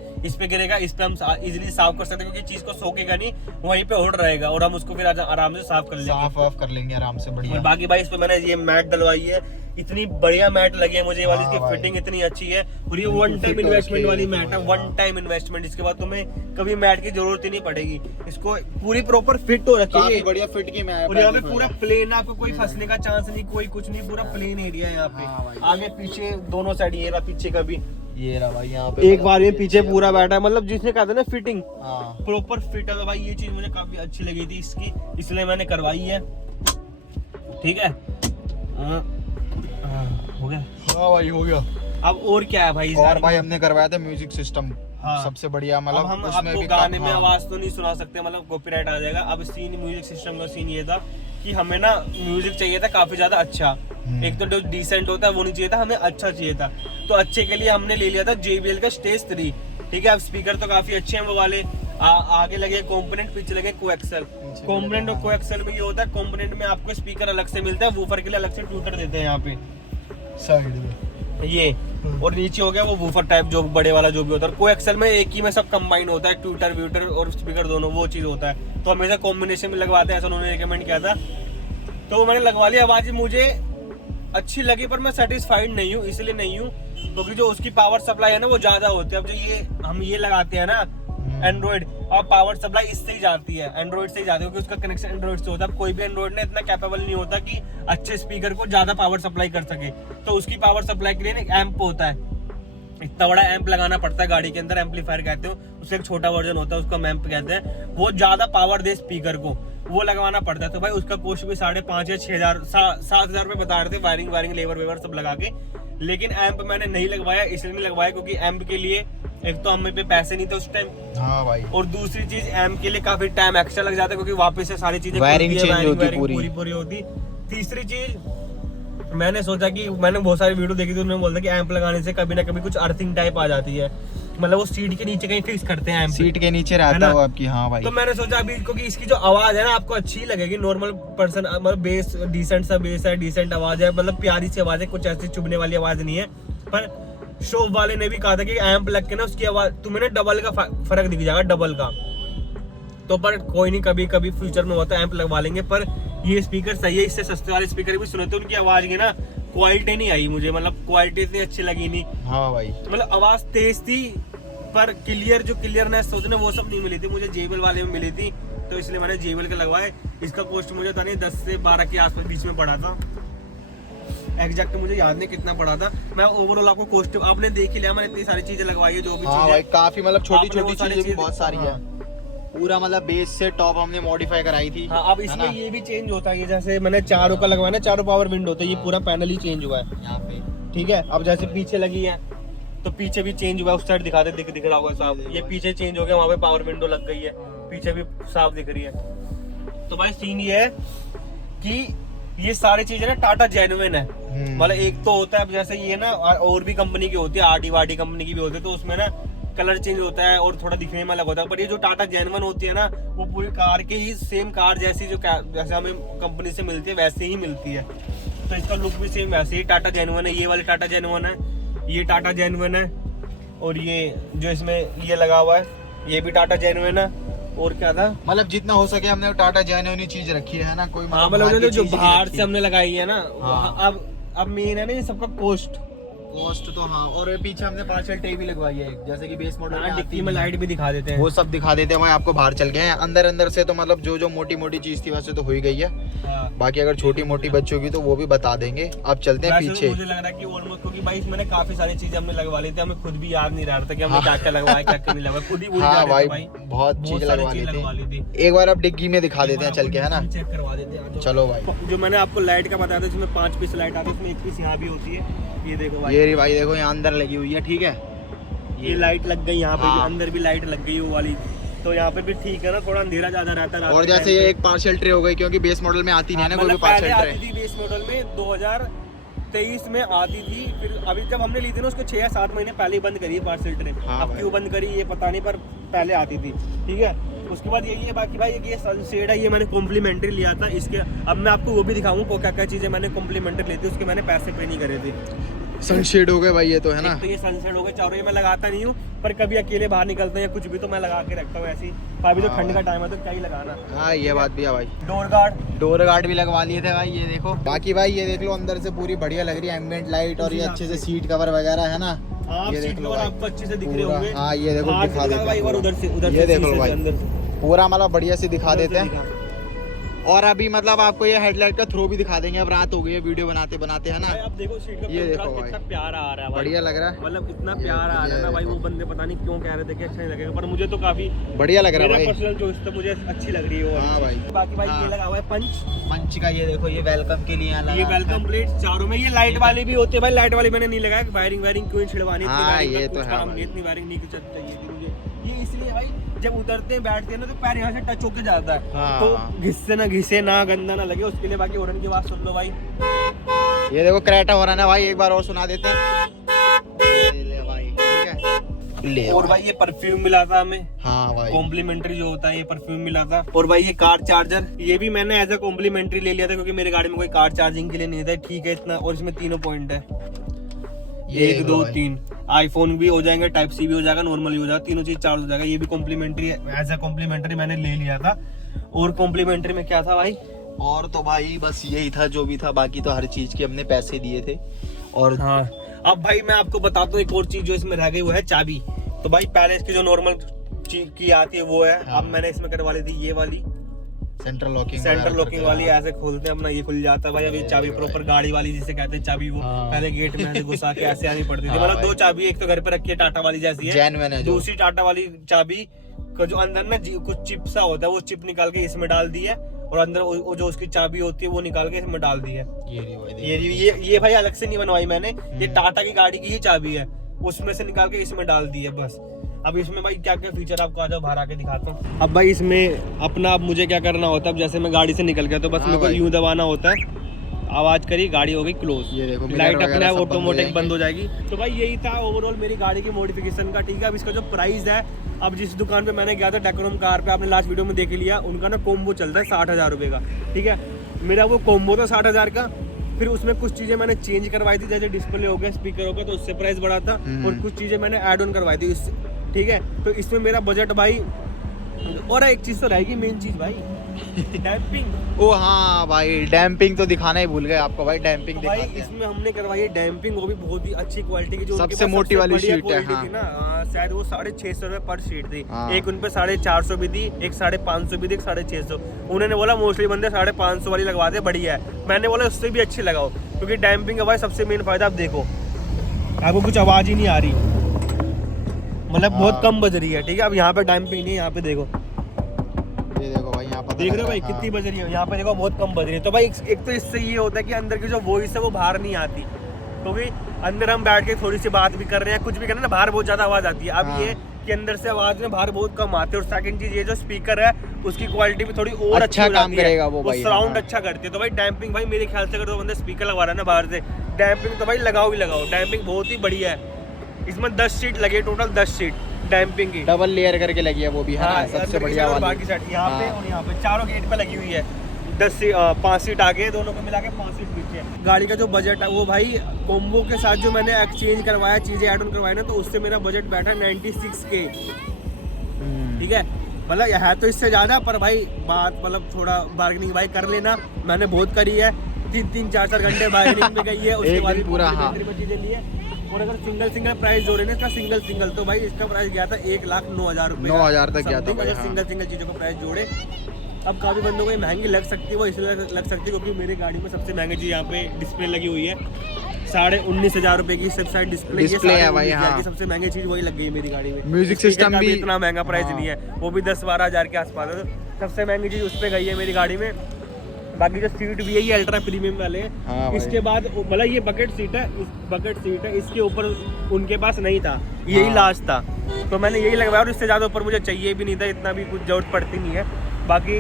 इस पे हम इजीली साफ कर सकते हैं, क्योंकि चीज को सोखेगा नहीं, वहीं पे होल्ड रहेगा और हम उसको फिर आराम से साफ कर लेंगे आराम से बढ़िया। और बाकी भाई इस पे मैंने ये मैट डलवाई है, इतनी बढ़िया मैट लगी है मुझे ये वाली, इसकी फिटिंग इतनी अच्छी है, और ये वन टाइम इन्वेस्टमेंट वाली मैट है, वन टाइम इन्वेस्टमेंट, इसके बाद तुम्हें कभी मैट की जरूरत ही नहीं पड़ेगी, इसको पूरी प्रॉपर फिट हो रखी है, बढ़िया फिट की मैट, और यहाँ पे पूरा प्लेन, आपको कोई फंसने का चांस नहीं, कोई कुछ नहीं, पूरा प्लेन एरिया है यहाँ पे, आगे पीछे दोनों साइड, ये रहा पीछे का भी, ये रहा भाई यहाँ पे एक बार में पीछे पूरा बैठा है, मतलब जिसने कहा था ना फिटिंग हाँ। प्रॉपर फिट है, तो भाई ये चीज मुझे काफी अच्छी लगी थी इसकी, इसलिए मैंने करवाई है, ठीक है। हो गया, हाँ भाई हो गया। अब और क्या है भाई, और भाई हमने करवाया था म्यूजिक सिस्टम, हाँ। सबसे बढ़िया, मतलब हम उसमें आपको भी गाने में हाँ। आवाज तो नहीं सुना सकते, मतलब कॉपीराइट आ जाएगा। अब सीन म्यूजिक सिस्टम का सीन ये था कि हमें ना म्यूजिक चाहिए था काफी ज्यादा अच्छा, एक तो जो डिसेंट होता है वो नहीं चाहिए था, हमें अच्छा चाहिए था, तो अच्छे के लिए हमने ले लिया था JBL का स्टेज 3, ठीक है। अब स्पीकर तो काफी अच्छे हैं वो वाले, आगे लगे कॉम्पोनेंट, पीछे लगे कोएक्सल। कॉम्पोनेंट और कोएक्सल में ये होता है, कॉम्पोनेंट में आपको स्पीकर अलग से मिलता है, वूफर के लिए अलग से ट्यूटर देते हैं यहाँ पे साइड में ये, और नीचे हो गया वो वूफर टाइप जो बड़े वाला जो भी होता है। कोएक्सल में एक ही में सब कंबाइन होता है, ट्यूटर व्यूटर और स्पीकर दोनों, वो चीज होता है, तो हमेशा कॉम्बिनेशन में लगवाते हैं, ऐसा उन्होंने रिकमेंड किया था, तो वो मैंने लगवा लिया। आवाज मुझे अच्छी लगी, पर मैं सेटिस्फाइड नहीं हूँ, इसलिए नहीं हूँ क्योंकि जो उसकी पावर सप्लाई है ना वो ज्यादा होती है। अब जो ये हम ये लगाते हैं ना एंड्रॉइड, और पावर सप्लाई इससे ही जाती है, एंड्रॉइड से ही जाती है, क्योंकि उसका कनेक्शन एंड्रॉइड से होता है। कोई भी एंड्रॉइड ना इतना कैपेबल नहीं होता कि अच्छे स्पीकर को ज्यादा पावर सप्लाई कर सके, तो उसकी पावर सप्लाई के लिए एक एम्प होता है, इतना बड़ा एम्प लगाना पड़ता है गाड़ी के अंदर, एम्पलीफायर कहते हो, उससे एक छोटा वर्जन होता है, उसको हम एम्प कहते हैं, वो ज्यादा पावर दे स्पीकर को, वो लगवाना पड़ता है। तो भाई उसका कॉस्ट भी 5,500 या 6,000 7,000 रुपए बता रहे थे, वायरिंग लेबर वेबर सब लगा के, लेकिन एम्प मैंने नहीं लगवाया, इसलिए नहीं लगवाया क्योंकि एम्प के लिए एक तो हमें पे पैसे नहीं थे उस टाइम, हाँ भाई, और दूसरी चीज एम्प के लिए काफी टाइम एक्स्ट्रा लग जाता है, क्योंकि वापस से सारी चीजें वायरिंग चेंज होती है, पूरी होती। तीसरी चीज मैंने सोचा कि मैंने बहुत सारी वीडियो देखी थी, उन्होंने बोला कि एम्प लगाने से कभी ना कभी कुछ अर्थिंग टाइप आ जाती है, मतलब वो सीट के नीचे कहीं फिक्स करते हैं एम्प, सीट के नीचे रहता है आपकी। हाँ भाई, तो मैंने सोचा अभी क्योंकि इसकी जो आवाज है ना आपको अच्छी लगेगी, नॉर्मल पर्सन मतलब बेस डिसेंट सा बेस है, डिसेंट आवाज है, मतलब प्यारी सी आवाज है, कुछ ऐसी चुभने वाली आवाज नहीं है। पर शॉप वाले ने भी कहा था कि एम्प लग के ना उसकी आवाज तुम्हें ना डबल का फर्क दिख जाएगा, डबल का। तो पर कोई नहीं, कभी कभी फ्यूचर में होता है एम्प लगवा लेंगे। पर ये स्पीकर सही है, इससे सस्ते वाले स्पीकर भी सुने थे, उनकी आवाज की ना क्वालिटी नहीं आई मुझे, मतलब क्वालिटी इतनी अच्छी लगी नहीं। हाँ भाई, मतलब आवाज तेज थी पर क्लियर जो क्लियरनेस सोचने वो सब नहीं मिली थी मुझे, JBL वाले में मिली थी, तो इसलिए मैंने JBL के लगवाए। इसका कॉस्ट मुझे था नहीं 10 से 12 के आसपास बीच में पड़ा था, एग्जैक्ट मुझे याद नहीं कितना पड़ा था। मैं ओवरऑल आपको कॉस्ट आपने देख ही लिया, मैंने इतनी सारी चीजें लगवाई है जो भी हाँ भाई, काफी मतलब छोटी आपने वो छोटी सारी चीजें भी चीजें- बहुत सारी है। पूरा मतलब बेस से टॉप हमने मॉडिफाई कराई थी। हाँ, अब इसमें ये भी चेंज होता है, जैसे मैंने चारों का लगवाया ना, चारों पावर विंडो होता है, ये पूरा पैनल ही चेंज हुआ है यहाँ पे। ठीक है। अब जैसे पीछे लगी है तो पीछे भी चेंज हुआ है, उस साइड दिखा दे दिख रहा होगा साफ, ये पीछे चेंज हो गया, वहाँ पे पावर विंडो लग गई है, पीछे भी साफ दिख रही है। तो भाई सीन ये है कि ये सारी चीजें ना टाटा जेन्युइन है, मतलब एक तो होता है जैसे ये ना और भी कंपनी की होती है, RD कंपनी की भी होती है, तो उसमें ना कलर चेंज होता है और थोड़ा दिखने में अलग होता है। पर ये जो टाटा जेन्युइन होती है ना, वो पूरी कार के ही सेम कार जैसी जो जैसे हमें कंपनी से मिलती है वैसे ही मिलती है, तो इसका लुक भी सेम वैसे ही टाटा जेन्युइन है। ये वाली टाटा जेन्युइन है, ये टाटा जेन्युइन है, और ये जो इसमें ये लगा हुआ है ये भी टाटा जेन्युइन है। और क्या था, मतलब जितना हो सके हमने टाटा जेन्युइन चीज रखी है ना, कोई हाँ बाहर मतलब की जो चीज़ नहीं बाहर रखी। से हमने लगाई है ना, हाँ। अब मेन है ना ये सबका कॉस्ट। कॉस्ट तो हाँ, और पीछे हमने पार्शियल टे भी लगवाई है, जैसे कि बेस मॉडल में आती डिक्की में है। लाइट भी दिखा देते हैं। वो सब दिखा देते हैं भाई आपको। बाहर चल गए हैं, अंदर अंदर से तो मतलब जो जो मोटी मोटी चीज थी वैसे तो हो ही गई है, हाँ। बाकी अगर छोटी मोटी बच्चों की तो वो भी बता देंगे। अब चलते हैं वैसे तो पीछे। मुझे लग रहा है कि ऑलमोस्ट, क्योंकि भाई इसमें ना काफी सारी चीजें हमने लगवा ली थी, हमें खुद भी याद नहीं रह रहा था कि हमने क्या क्या लगवाया क्या क्या नहीं लगवाया, खुद ही भूल जा हाँ रहे भाई, थे भाई, बहुत चीज सारी लगवा चीज़ लगवा ली ली थी। थी। एक बार अब डिग्गी में दिखा देते हैं चल के, है ना। चेक करवा देते हैं। चलो भाई, जो मैंने आपको लाइट का बताया था, जिसमें 5 पीस लाइट आती है, उसमें 1 पीस यहाँ भी होती है, ये देखो भाई, ये रही भाई, देखो यहाँ अंदर लगी हुई है, ठीक है। ये लाइट लग गई यहाँ पे भी, हाँ। अंदर भी लाइट लग गई वो वाली, तो यहाँ पे भी ठीक है ना, थोड़ा अंधेरा ज्यादा रहता है रात और के जैसे टाइम ये पे। एक पार्शियल ट्रे हो गई, क्योंकि बेस मॉडल में आती नहीं है ना कोई भी मतलब पहले पार्शियल आती ट्रे। थी बेस मॉडल में 2023 में आती थी, फिर अभी जब हमने ली थी ना उसको 6 या 7 महीने पहले ही बंद करी है पार्सल ट्रे। हाँ अब भाई। क्यों बंद करी ये पता नहीं, पर पहले आती थी, ठीक है। उसके बाद यही है बाकी भाई, ये सनसेट है, ये मैंने कॉम्प्लीमेंट्री लिया था इसके। अब मैं आपको वो भी दिखाऊंगा क्या क्या चीजें मैंने कॉम्प्लीमेंट्री ली थी, उसके मैंने पैसे पे नहीं करे थे। सनशेड हो गए भाई ये तो, है ना। एक तो ये सनसेट हो गए, चारों ये मैं लगाता नहीं हूँ, पर कभी अकेले बाहर निकलते हैं या कुछ भी तो मैं लगा के रखता हूँ ऐसी। अभी तो हाँ ठंड का भाई। टाइम है तो क्या ही लगाना। हाँ ये बात भी है भाई। डोर गार्ड, डोर गार्ड भी लगवा लिए थे भाई, ये देखो। बाकी भाई ये देख लो, अंदर से पूरी बढ़िया लग रही है, एम्बिएंट लाइट, और ये अच्छे से सीट कवर वगैरह, है ना। आप ये सीट देख लो कवर भाई, आपको अच्छे से दिख रहे पूरा। होंगे। हाँ ये देखो, हाथ दिखा दिखा देते भाई, हैं उधर से पूरा। ये देख लो शीशे से भाई, अंदर से। पूरा मतलब बढ़िया से दिखा देते हैं। दिखा। और अभी मतलब आपको ये हेडलाइट का थ्रो भी दिखा देंगे। अब रात हो गई है वीडियो बनाते बनाते, है ना। भाई अब देखो सीट का ये देखो कंट्रास्ट भाई, कितना प्यारा आ रहा है भाई, बढ़िया लग रहा है, मतलब इतना ये प्यारा आ रहा है ना भाई। देखो। वो बंदे पता नहीं क्यों कह रहे थे कि अच्छा नहीं लगेगा, पर मुझे तो काफी बढ़िया लग रहा है मेरा भाई। पर्सनल चॉइस तो मुझे अच्छी लग रही है वो वाली हाँ चीज़। भाई। बाकी भाई हाँ। ये लगा हुआ है पंच, पंच का ये देखो, ये वेलकम के लिए यहाँ लगा ये है। वेलकम प्लेट चारों में। ये लाइट वाली भी होती है भाई, लाइट वाली मैंने नहीं लगाया, वायरिंग क्यों छिड़वानी, इतनी हाँ, वायरिंग ये का तो कुछ है काम भाई। नहीं, इतनी वायरिंग नहीं चाहिए थी मुझे। ये इसलिए भाई जब उतरते हैं बैठते हैं ना तो पैर यहाँ से टच होके जाता है, हाँ। तो घिससे ना घिसे ना गंदा ना लगे, उसके लिए बाकी हॉर्न की आवाज सुन लो भाई। ये देखो क्रेटा हो रहा है ना भाई, एक बार और सुना देते हैं। ले भाई, ठीक है। ले और भाई ये परफ्यूम मिला था हमें, हाँ भाई, कॉम्प्लीमेंट्री जो होता है ये परफ्यूम मिला था। और भाई ये कार चार्जर, ये भी मैंने एज अ कॉम्प्लीमेंट्री ले लिया था, क्योंकि मेरे गाड़ी में कोई कार चार्जिंग के लिए नहीं था, ठीक है इतना। और इसमें 3 पॉइंट है, ये 1 2 3, आईफोन भी हो जाएंगे, टाइप सी भी हो जाएगा, नॉर्मल भी हो जाएगा, तीनों चीज चार्ज हो जाएगा। ये भी कॉम्प्लीमेंट्री है, एज अ कॉम्प्लीमेंट्री मैंने ले लिया था। और कॉम्प्लीमेंट्री में क्या था भाई, और तो भाई बस यही था जो भी था, बाकी तो हर चीज के हमने पैसे दिए थे। और हाँ अब भाई मैं आपको बताता हूँ एक और चीज जो इसमें रह गई, वो है चाबी। तो भाई पहले इसकी जो नॉर्मल चीज की आती है वो है, हाँ। अब मैंने इसमें करवा ली थी ये वाली सेंटर लॉकिंग वाली, ऐसे खोलते हैं अपना ये खुल जाता है भाई। अभी चाबी प्रॉपर गाड़ी वाली जिसे कहते हैं चाबी, वो हाँ। पहले गेट में ऐसे घुसा के ऐसे आनी पड़ती थी। हाँ मतलब भाई। 2 चाबी, एक तो घर पे रखी है टाटा वाली जैसी है, जेन्युइन है जो। दूसरी टाटा वाली चाबी का जो अंदर ना कुछ चिप सा होता है, वो चिप निकाल के इसमें डाल दी है, और अंदर वो जो उसकी चाबी होती है वो निकाल के इसमें डाल दी है। ये भाई अलग से नहीं बनवाई मैंने, ये टाटा की गाड़ी की ही चाबी है, उसमें से निकाल के इसमें डाल दी है बस। अब इसमें भाई क्या क्या फीचर आपको आ जाओ बाहर आके दिखाता हूँ। अब भाई इसमें अपना अब मुझे क्या करना होता है, अब जैसे मैं गाड़ी से निकल गया तो बस हाँ मेरे को भाई। यूं दबाना होता है, आवाज करी, गाड़ी हो गई क्लोज। ये देखो लाइट अपने आप ऑटोमेटिक बंद हो जाएगी। तो भाई यही था ओवरऑल मेरी गाड़ी की मॉडिफिकेशन का, ठीक है। अब इसका जो प्राइस है, अब जिस दुकान पे मैंने गया था डेकोरम कार पे, आपने लास्ट वीडियो में देख लिया, उनका ना कॉम्बो चलता है 60,000 रुपये का, ठीक है। मेरा वो कॉम्बो था 60,000 का, फिर उसमें कुछ चीज़ें मैंने चेंज करवाई थी, जैसे डिस्प्ले हो गया, स्पीकर हो गया, तो उससे प्राइस बढ़ा था, और कुछ चीज़ें मैंने ऐड ऑन करवाई थी, ठीक है। तो इसमें मेरा बजट भाई, और एक चीज़ तो रहेगी मेन चीज़ भाई, डैम्पिंग। ओ हाँ भाई, डैम्पिंग तो दिखाना ही भूल गए आपको भाई, डैम्पिंग भाई दिखाते हैं। इसमें हमने करवाई है डैम्पिंग, वो भी बहुत ही अच्छी क्वालिटी की, जो उनके सबसे पास मोटी वाली बढ़िया शीट है, क्वालिटी हाँ। थी ना, शायद वो 650 रुपये पर शीट थी, हाँ। एक उन पे 450 भी थी, एक 550 भी थी, एक 650। उन्होंने बोला मोस्टली बंदे 550 वाली लगवा दे, बढ़िया है। मैंने बोला उससे भी अच्छी लगाओ, क्योंकि डैम्पिंग का भाई सबसे मेन फायदा, आप देखो आपको कुछ आवाज़ ही नहीं आ रही, मतलब बहुत कम बज रही है, ठीक है। अब यहाँ पे डैम्पिंग नहीं है, यहाँ पे देखो, ये देखो भाई, यहाँ पर देख रहे हो भाई कितनी बज रही है, यहाँ पे देखो बहुत कम बज रही है। तो भाई एक तो इससे ये होता है कि अंदर की जो वॉइस है वो बाहर नहीं आती, क्योंकि अंदर हम बैठ के थोड़ी सी बात भी कर रहे हैं, कुछ भी कर रहे हैं ना, बाहर बहुत ज्यादा आवाज आती है। अब ये कि अंदर से आवाज में बाहर बहुत कम आती है। और सेकंड चीज, ये जो स्पीकर है उसकी क्वालिटी भी थोड़ी और अच्छी हो काम जाती करेगा है, वो भाई, साउंड हाँ। अच्छा करती है। तो भाई डैम्पिंग भाई मेरे ख्याल से अगर तो बंदे स्पीकर लगवा रहा है ना बाहर से, डैम्पिंग तो भाई लगाओ ही लगाओ, डैम्पिंग बहुत ही बढ़िया है। इसमें 10 सीट लगे, टोटल 10 सीट डैम्पिंग की, डबल लेयर करके लगी है वो भी, हाँ, सबसे बढ़िया वाली। बाकी साइड यहाँ पे और यहाँ पे चारों गेट पे लगी हुई है। 5 सीट आगे, दोनों को मिला के 5 सीट पीछे। गाड़ी का जो बजट है वो भाई कॉम्बो के साथ जो मैंने एक्सचेंज करवाया, चीजें ऐड ऑन करवाई ना, तो उससे मेरा बजट बैठा 96K, ठीक है। मतलब है तो इससे ज्यादा, पर भाई बात मतलब थोड़ा बार्गेनिंग भाई कर लेना, मैंने बहुत करी है, 3-4 घंटे बार्गेनिंग में गई है, उसके बाद पूरा चीजें ली है। और अगर सिंगल प्राइस जोड़े ना इसका, सिंगल तो भाई इसका प्राइस गया था 1,09,000 रुपये, 9,000 तक गया था भाई, हाँ। सिंगल चीजों का प्राइस जोड़े। अब काफ़ी बंदों को ये महंगी लग सकती है, वो इसलिए लग सकती है क्योंकि मेरी गाड़ी में सबसे महंगी चीज़ यहाँ पे डिस्प्ले लगी हुई है, 19,500 रुपये की सब साइड डिस्प्ले है भाई, हाँ। सबसे महंगी चीज़ वही लग गई है मेरी गाड़ी में। म्यूजिक सिस्टम भी इतना महंगा प्राइस नहीं है, वो भी 10-12 हज़ार के आसपास है। तो सबसे महंगी चीज़ उस पर गई है मेरी गाड़ी में। बाकी जो सीट भी है ये अल्ट्रा प्रीमियम वाले हैं, हाँ। इसके बाद मतलब ये बकेट सीट है, इसके ऊपर उनके पास नहीं था, यही लास्ट था, तो मैंने यही लगवाया, और इससे ज़्यादा ऊपर मुझे चाहिए भी नहीं था, इतना भी कुछ जरूरत पड़ती नहीं है। बाकी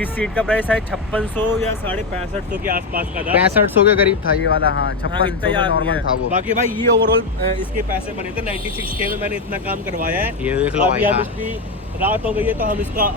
इस सीट का प्राइस है 5600 या 6550 के आसपास का था, 6500 के करीब था ये वाला, हाँ, 5600 का नॉर्मल था वो। बाकी भाई ये ओवरऑल इसके पैसे बने थे 96K में, मैंने इतना काम करवाया है। ये देख लो भाई, अब इसकी रात हो गई है, तो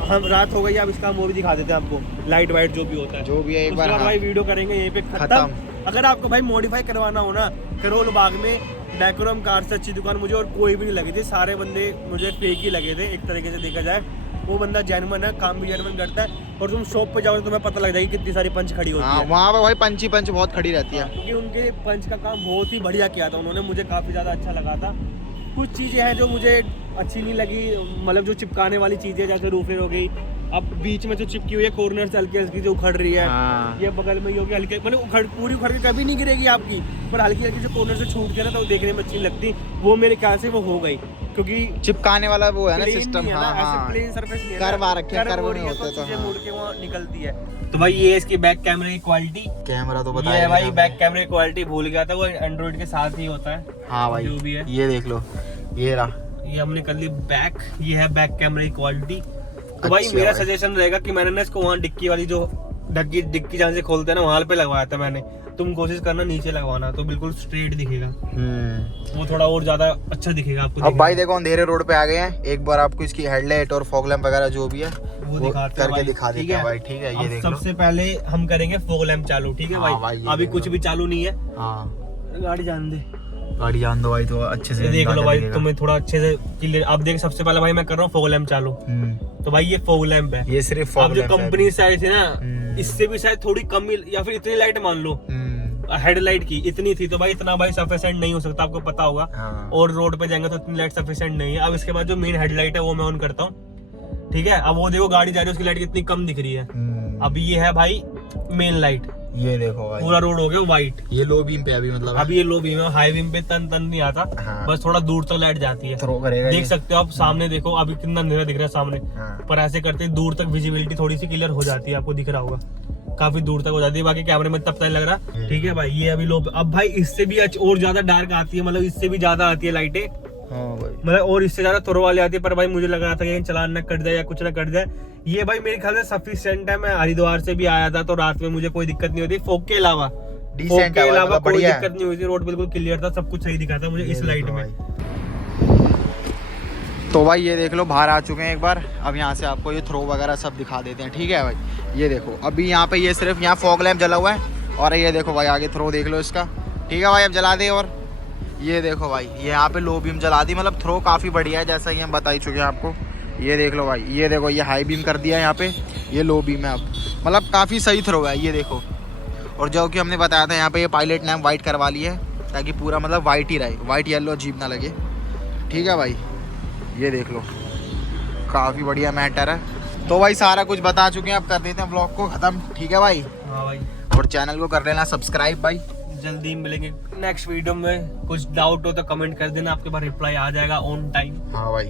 हम रात हो गई है, अब इसका हम वो भी दिखा देते हैं आपको, लाइट वाइट जो भी होता है, जो भी है एक बार, हाँ। भाई वीडियो करेंगे यहीं पे खत्म। अगर आपको भाई मॉडिफाई करवाना हो ना, करोल बाग में डेकोरम कार से अच्छी दुकान मुझे और कोई भी नहीं लगी थी, सारे बंदे मुझे फेक ही लगे थे एक तरीके से देखा जाए। वो बंदा जेन्युइन है, काम भी जेन्युइन करता है, और तुम शॉप पे जाओ तो तुम्हें पता लग जाएगी कितनी सारी पंच खड़ी होती है वहाँ पे भाई पंच बहुत खड़ी रहती है, क्योंकि उनके पंच का काम बहुत ही बढ़िया किया था उन्होंने, मुझे काफ़ी ज़्यादा अच्छा लगा था। कुछ चीज़ें हैं जो मुझे अच्छी नहीं लगी, मतलब जो चिपकाने वाली चीज़ें, जैसे रूफर हो गई, अब बीच में जो चिपकी हुई है कॉर्नर से हल्की हल्की जो उखड़ रही है, हाँ। ये बगल में होगी हल्के, मतलब पूरी उखड़ के कभी नहीं गिरेगी आपकी, पर हल्की हल्की जो कॉर्नर से छूट गया ना, तो देखने में अच्छी लगती, वो मेरे ख्याल से वो हो गई, क्योंकि चिपकाने वाला वो है ना प्लेन सिस्टम, नहीं है ना, हाँ, ऐसे प्लेन सरफेस नहीं है ना, कर्व आ रखे हैं, कर्व हो नहीं रही है, होते तो तो, चीज़ें हाँ। मुड़ के वो निकलती है। तो भाई ये इसकी बैक कैमरे की क्वालिटी, कैमरा तो ये बताया है भाई बैक कैमरे की क्वालिटी, भूल गया था, वो एंड्रॉइड के साथ ही होता है, हाँ भाई, जो भी है। ये देख लो, ये रहा, ये हमने कर ली बैक, ये है बैक कैमरे की क्वालिटी। तो भाई मेरा सजेशन रहेगा कि मैंने ना इसको वहाँ डिक्की वाली जो डिक्की जहाँ से खोलते हैं ना, वहाँ पे लगवाया था मैंने, तुम कोशिश करना नीचे लगवाना, तो बिल्कुल स्ट्रेट दिखेगा, वो थोड़ा और ज्यादा अच्छा दिखेगा आपको। अब भाई देखो अंधेरे रोड पे आ गए हैं, एक बार आपको इसकी हेडलाइट और फॉग लैंप वगैरह जो भी है वो करके दिखा देते हैं भाई, ठीक है। ये देख लो, सबसे पहले हम करेंगे फॉग लैंप चालू, ठीक है भाई, अभी कुछ भी चालू नहीं है, हाँ, गाड़ी जान दे, गाड़ी जान दो भाई, तो अच्छे से देख लो भाई, तुम्हें थोड़ा अच्छे से क्लियर। अब देख, सबसे पहले भाई मैं कर रहा हूँ फॉग लैंप चालू, तो भाई ये फॉग लैंप है, ये सिर्फ अब जो कंपनी साइड से ना, इससे भी शायद थोड़ी कम या फिर इतनी लाइट मान लो, हेडलाइट की इतनी थी, तो भाई इतना भाई सफिशिएंट नहीं हो सकता, आपको पता होगा, हाँ। और रोड पे जाएंगे तो इतनी लाइट सफिशिएंट नहीं है। अब इसके बाद जो मेन हेडलाइट है वो मैं ऑन करता हूँ, ठीक है। अब वो देखो गाड़ी जा रही है, उसकी लाइट कितनी कम दिख रही है। अब ये है भाई मेन लाइट, ये देखो भाई, पूरा रोड हो गया व्हाइट, ये लो बीम पे अभी मतलब, अभी ये लो बीम है, हाई बीम पे तन नहीं आता, हाँ। बस थोड़ा दूर तक लाइट जाती है, थ्रो करेगा, देख सकते हो आप सामने, देखो अभी कितना अंधेरा दिख रहा है सामने, हाँ। पर ऐसे करते दूर तक विजिबिलिटी थोड़ी सी क्लियर हो जाती है, आपको दिख रहा होगा, काफी दूर तक हो जाती है, बाकी कैमरे में तब तक लग रहा, ठीक है भाई। ये अभी लो, अब भाई इससे भी और ज्यादा डार्क आती है, मतलब इससे भी ज्यादा आती है लाइटें, हाँ भाई, मतलब और इससे ज्यादा थ्रो वाली आती है, पर भाई मुझे लग रहा था कि चलान न कट जाए या कुछ ना कट जाए। ये भाई मेरे ख्याल से सफिशिएंट है, मैं हरिद्वार से भी आया था तो रात में मुझे कोई दिक्कत नहीं होती, फॉग के अलावा डिसेंट के है, अलावा मतलब कोई बढ़िया है। दिक्कत नहीं हुई थी, रोड बिल्कुल क्लियर था, सब कुछ सही दिखा था मुझे ये इस लाइट देखो में। भाई। तो भाई ये देख लो, बाहर आ चुके हैं एक बार। अब यहाँ से आपको ये थ्रो वगैरह सब दिखा देते हैं, ठीक है भाई। ये देखो अभी यहाँ पे ये सिर्फ यहाँ फॉग लैम्प जला हुआ है, और ये देखो भाई आगे थ्रो देख लो इसका, ठीक है भाई। अब जला दे। और ये देखो भाई, ये यहाँ पे लो बीम जला दी, मतलब थ्रो काफ़ी बढ़िया है, जैसा कि हम बता ही चुके हैं आपको। ये देख लो भाई, ये देखो ये हाई बीम कर दिया है यहाँ पे, ये लो बीम है अब, मतलब काफ़ी सही थ्रो है, ये देखो। और जो कि हमने बताया था यहाँ पे ये पायलट लैम्प वाइट करवा ली है, ताकि पूरा मतलब वाइट ही रहे, वाइट येलो अजीब ना लगे, ठीक है भाई। ये देख लो काफ़ी बढ़िया मैटर है। तो भाई सारा कुछ बता चुके हैं, अब कर देते हैं ब्लॉग को ख़त्म, ठीक है भाई। हाँ भाई, और चैनल को कर लेना सब्सक्राइब भाई। जल्दी मिलेंगे नेक्स्ट वीडियो में। कुछ डाउट हो तो कमेंट कर देना, आपके पास रिप्लाई आ जाएगा ऑन टाइम। हाँ भाई।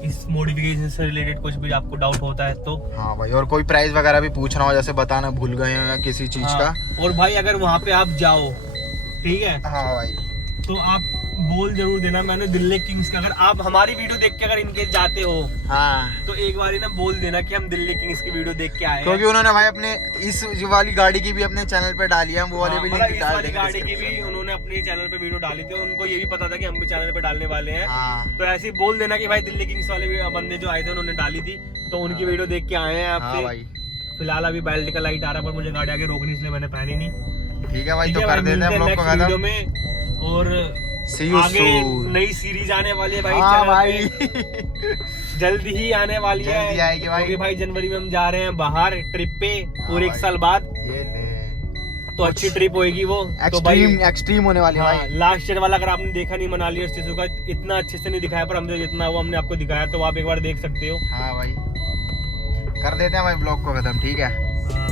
इस मॉडिफिकेशन से रिलेटेड कुछ भी आपको डाउट होता है तो। हाँ भाई, और कोई प्राइस वगैरह भी पूछना हो, जैसे बताना भूल गए हो या किसी चीज़ हाँ, का। और भाई अगर वहाँ पे आप जाओ, ठीक है, हाँ भाई। तो आप बोल जरूर देना मैंने दिल्ली किंग्स का, अगर आप हमारी वीडियो देख के अगर इनके जाते हो हाँ, तो एक बार ना बोल देना कि हम दिल्ली किंग्स की वीडियो देख के आए हैं। क्योंकि उन्होंने भाई अपने इस जो वाली गाड़ी की भी अपने चैनल पे डाली है, हम वो वाली हाँ, भी मतलब लिंक इस डाल वाली देंगे गाड़ी की भी description में। उन्होंने अपने चैनल पे वीडियो डाली थी, उनको ये भी पता था कि हम भी चैनल पे डालने वाले हैं। हाँ तो ऐसे ही बोल देना कि भाई दिल्ली किंग्स वाले भी बंदे जो आए थे उन्होंने डाली थी, तो उनकी वीडियो देख के आए हैं हाँ आपसे। भाई, फिलहाल अभी बेल्ट का लाइट आ रहा है, पर मुझे गाड़ी आगे रोकनी, इसलिए मैंने पहनी नहीं। ठीक है भाई। ठीक तो है कर भाई, देते हैं मिलते हम लोग को next वीडियो खत्म। में। और See you आगे soon। नई सीरीज आने वाली है भाई हाँ चैनल भाई। पे। जल्दी ही आने वाली है, जल्दी आएगी भाई। क्योंकि भाई जनवरी में हम जा रहे हैं बाहर ट्रिप पे, पूरे एक भाई। साल बाद। ये ले तो अच्छी ट्रिप होएगी वो। तो भाई एक्सट्रीम एक्सट्रीम होने वाली है हाँ, भाई। लास्ट ईयर वाला अगर आपने देखा नहीं मनाली और सिसु का, इतना अच्छे से नहीं दिखाया, पर हमने जितना वो हमने आपको दिखाया, तो आप एक बार देख सकते हो। हाँ भाई, कर देते हैं भाई ब्लॉग को खत्म, ठीक है। हाँ।